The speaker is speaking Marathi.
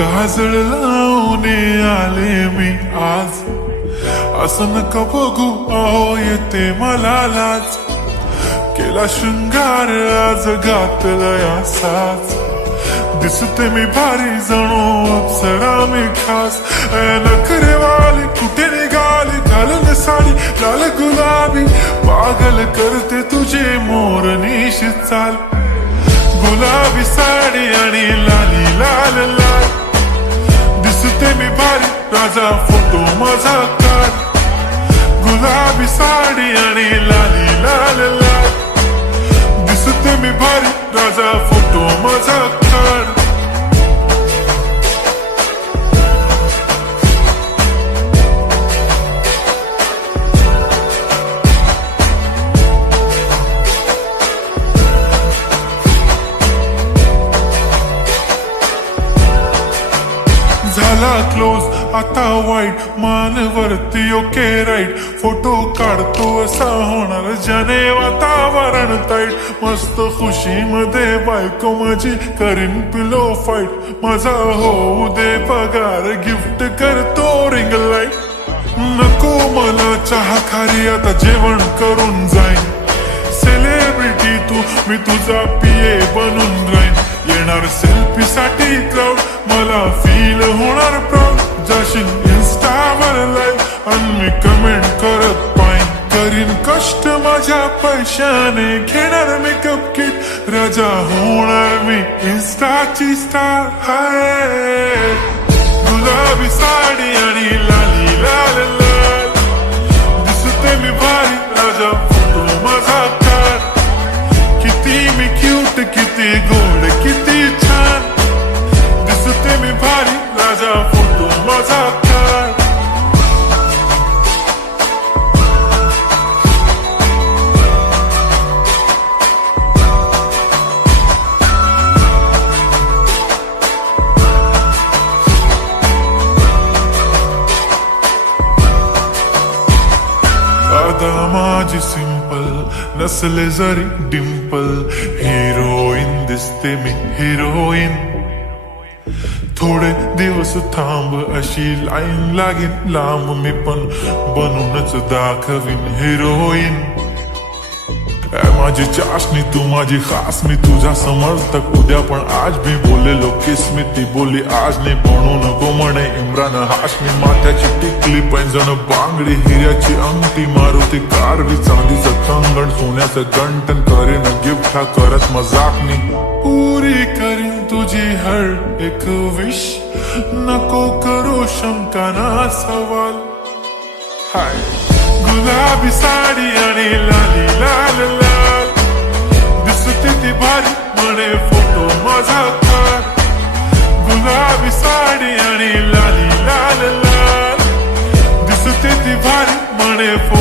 काजळ लावून आले मी आज, असं नका बघू अहो येते मला लाज. केला शृंगार आज घातलाय असाच, दिसते मी भारी जणू अप्सरा मी खास. नखरेवाली कुठे निघाली घालून साडी लाल गुलाबी, पागल करते तुझे मोरनीशी चाल. गुलाबी साडी आणि लाली लाल लाल, दिसते मी भारी राजा फोटो माझा काढ. गुलाबी साडी आणि लाली लाल लाल, दिसते मी भारी राजा फोटो माझा काढ. झाला क्लोज आता वाईट, मानवरती ओके राईट. फोटो काढतो असा होणार ज्याने वातावरण ताईट. मस्त खुशी मध्ये बायको माझी करीन पिलो फाईट. माझा होऊ दे पगार गिफ्ट करतो रिंग लाईट. नको मला चहा खारी आता जेवण करून जाईन. सेलिब्रिटी तू मी तुझा पिये बनून राहीन. येणार सेल्फी साठी क्राऊड मला फील होणार प्राऊड. जाशील इन्स्टावर लाईव्ह आणि मी कमेंट करत पाईन. करीन कष्ट माझ्या पैशाने घेणार मेकअप किट. राजा होणार मी इन्स्टाची स्टार. हाय गुलाबी साडी आणि लाली लाल लाल, दिसते मी भारी राजा फोटो माझा काढ. किती मी क्यूट किती गोड किती छान, दिसते मी भारी राजा फोटो माझा काढ. आता माझी सिंपल नसले जरी डिंपल, हिरोईन दिसते मी हिरोईन. थोडे दिवस थांब अशी लाईन लागेल लांब, मी पण बनूनच दाखवीन हिरोईन. माझी चाशनी तू माझी खास, मी तुझा समर्थक उद्या पण आज मी बोलेलो किस्मी. ती बोली आज नाही बनू नको म्हणे इम्रान हाशमी. माथ्याची टिकली पैंजण बांगडी हिऱ्याची अंगठी, मारुती कारवी चांदीचं कंगण सोन्याचं गंटन. करीन गिफ्ट हा करत मजाकनी, पुरी करीन तुझी हर एक विश. नको करू शंका ना सवाल. हाय गुलाबी साडी आणि लाली लाल लाल, दिसते ती भारी म्हणे फोटो माझा काढ. गुलाबी साडी आणि लाली लाल लाल, दिसते ती भारी म्हणे फोटो